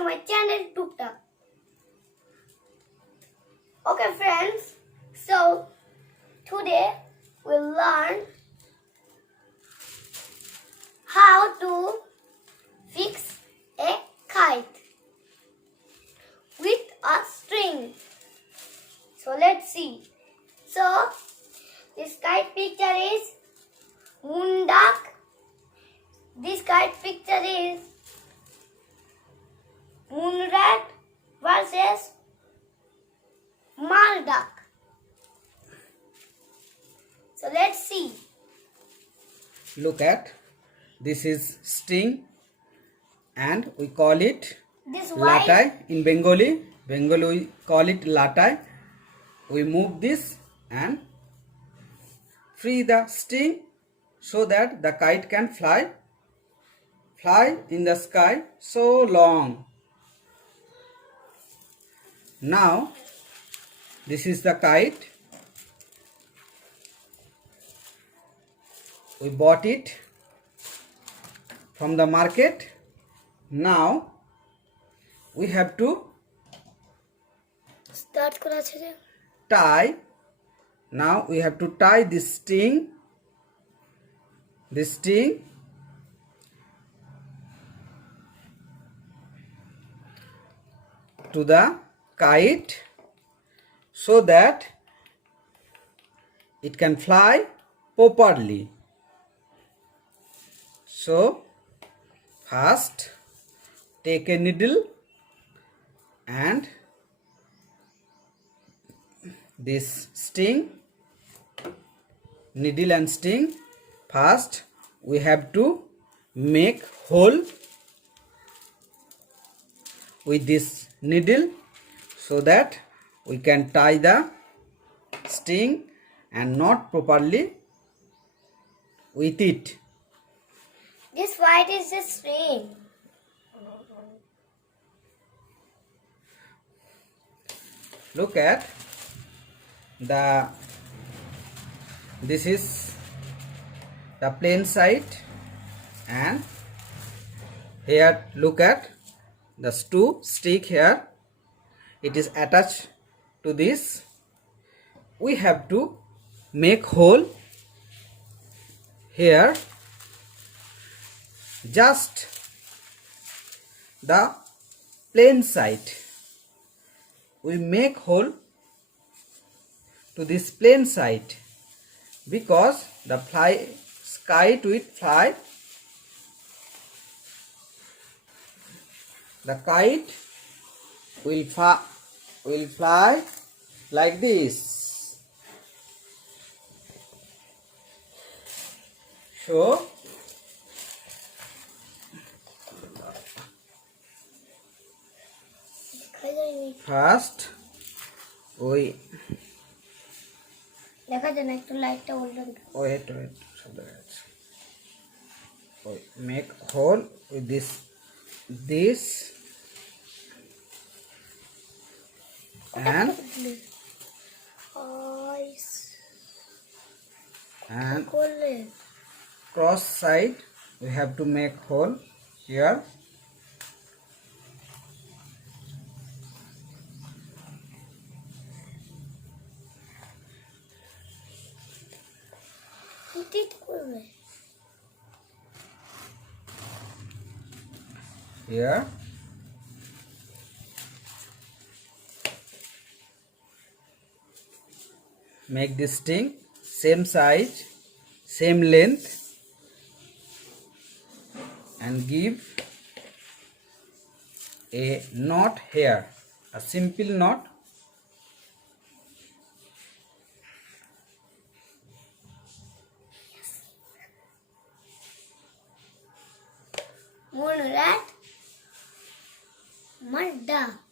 to my channel Tuktak. Okay friends, so today we'll learn how to fix a kite with a string. So let's see. So this kite picture is moon duck. This kite picture is moon rat versus marl duck. So let's see. Look at this is string and we call it This latai in Bengali. Bengali we call it latai. We move this and free the string so that the kite can fly in the sky so long. Now this is the kite. We bought it from the market. Now we have to start kora chhe. tie. Now we have to tie this string to the kite so that it can fly properly. So first take a needle and this string, needle and string. First we have to make hole with this needle so that we can tie the string and knot properly with it. This white is the string. Look at this is the plain side and here look at the two stick here. It is attached to this. We have to make hole here, just the plain side. We make hole to this plain side because the kite will fly. The kite will fly like this. So first we wait make hole with this and cross side we have to make hole here. Here make this string same size, same length and give a knot here, a simple knot. Moon rat, mud duck.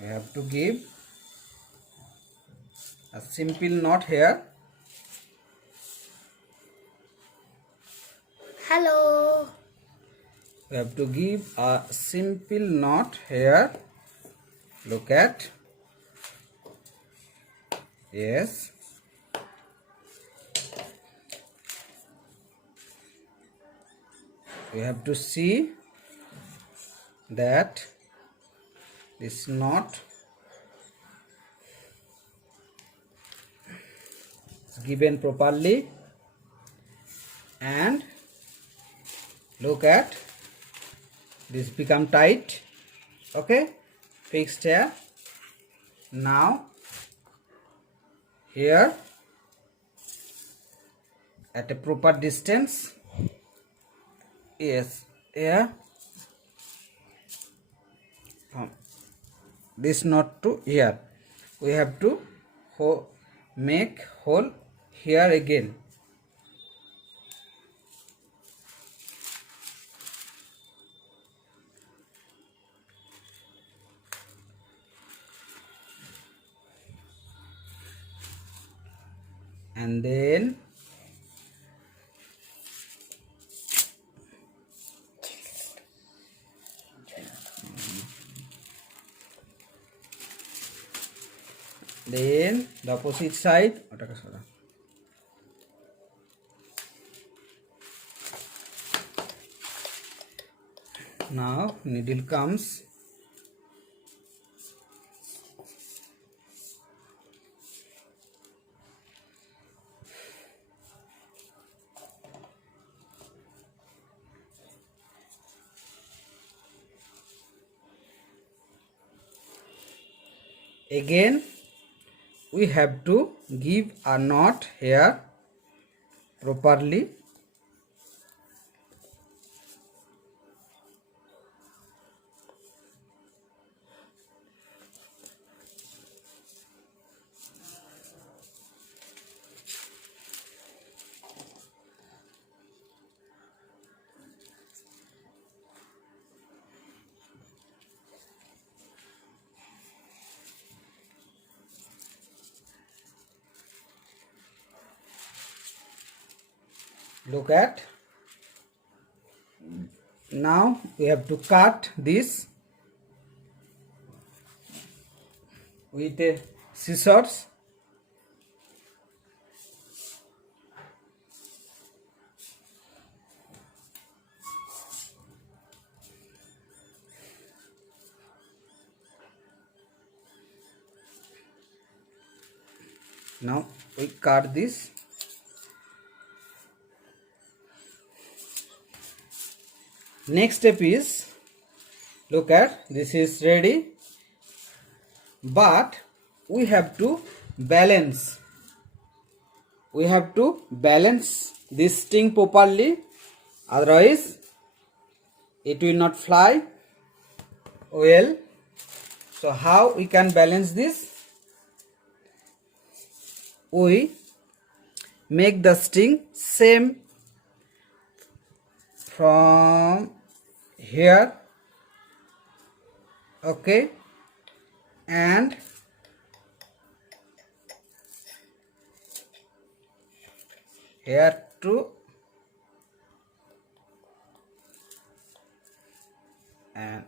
We have to give a simple knot here. Hello. We have to give a simple knot here Look at. Yes. We have to see that this knot is given properly, and look at this become tight. Okay, fixed here. Now here at a proper distance, yes, here from this knot to here, we have to make hole here again. And then the opposite side. Now needle comes. Again we have to give a knot here properly. Look at. Now we have to cut this with a scissors. Now we cut this. Next step is, look at, this is ready, but we have to balance. We have to balance this string properly, otherwise it will not fly well. So how we can balance this? We make the string same from here, okay, and here to, and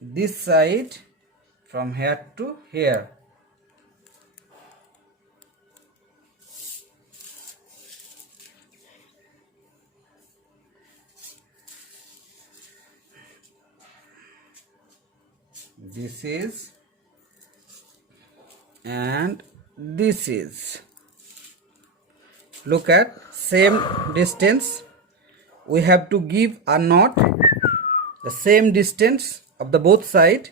this side from here to here. This is, and this is. Look at, same distance. We have to give a knot the same distance of the both side,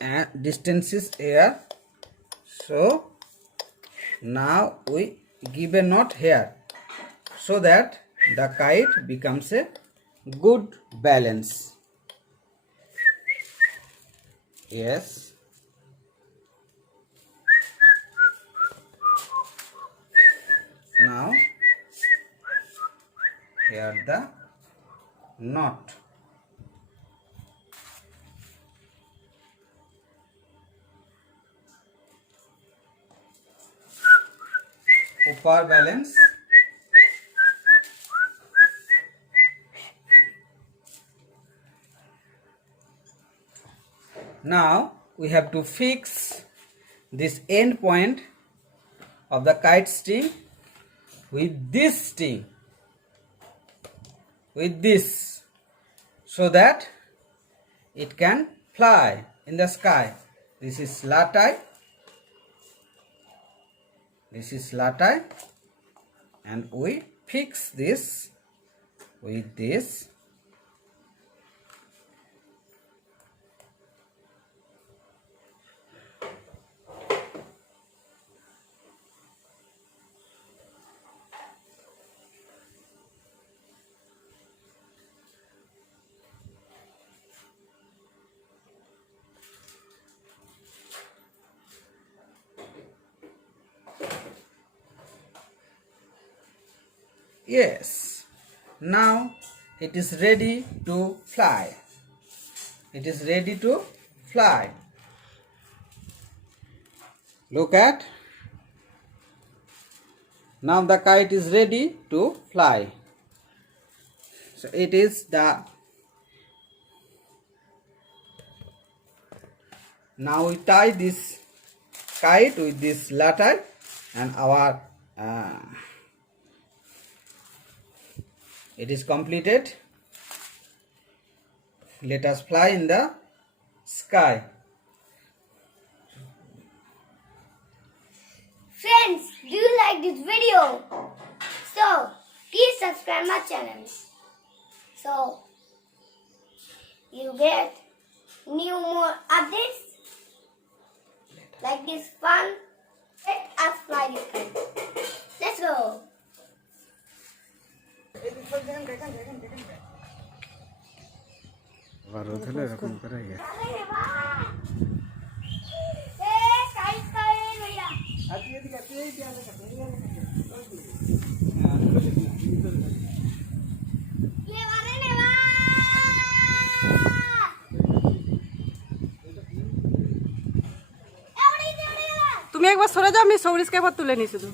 and distance is here. So now we give a knot here so that the kite becomes a good balance. Yes. Now here the knot. Proper balance. Now we have to fix this end point of the kite string with this string, with this, so that it can fly in the sky. This is latte, this is latte, and we fix this with this. Yes, now it is ready to fly. It is ready to fly. Look at. Now the kite is ready to fly. So it is the. Now we tie this kite with this latte, and our it is completed. Let us fly in the sky. Friends, do you like this video? So, please subscribe my channel. So, you get more updates like this fun. Let us fly this kite. Let's go. তুমি একবার সরে যাও, আমি সৌরিশকে একবার তুলে নিই শুধু।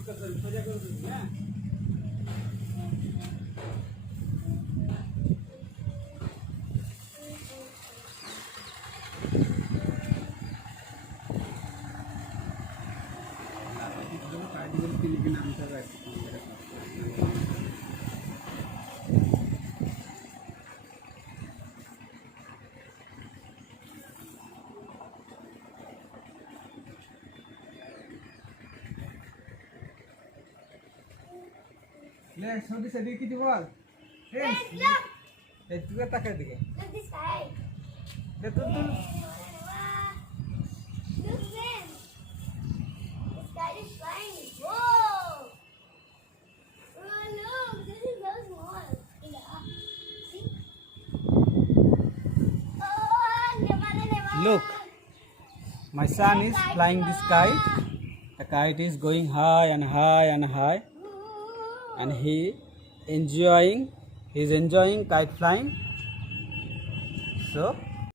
Let's hold this a kitty ball. Friends, look. Let's do it. Look this side. Let's do it. Look, friends. This kite is flying. Whoa. Oh, look. This is so small. See? Oh, never. Look, my son is flying this kite. The kite is going high and high and high, and he is enjoying kite flying. So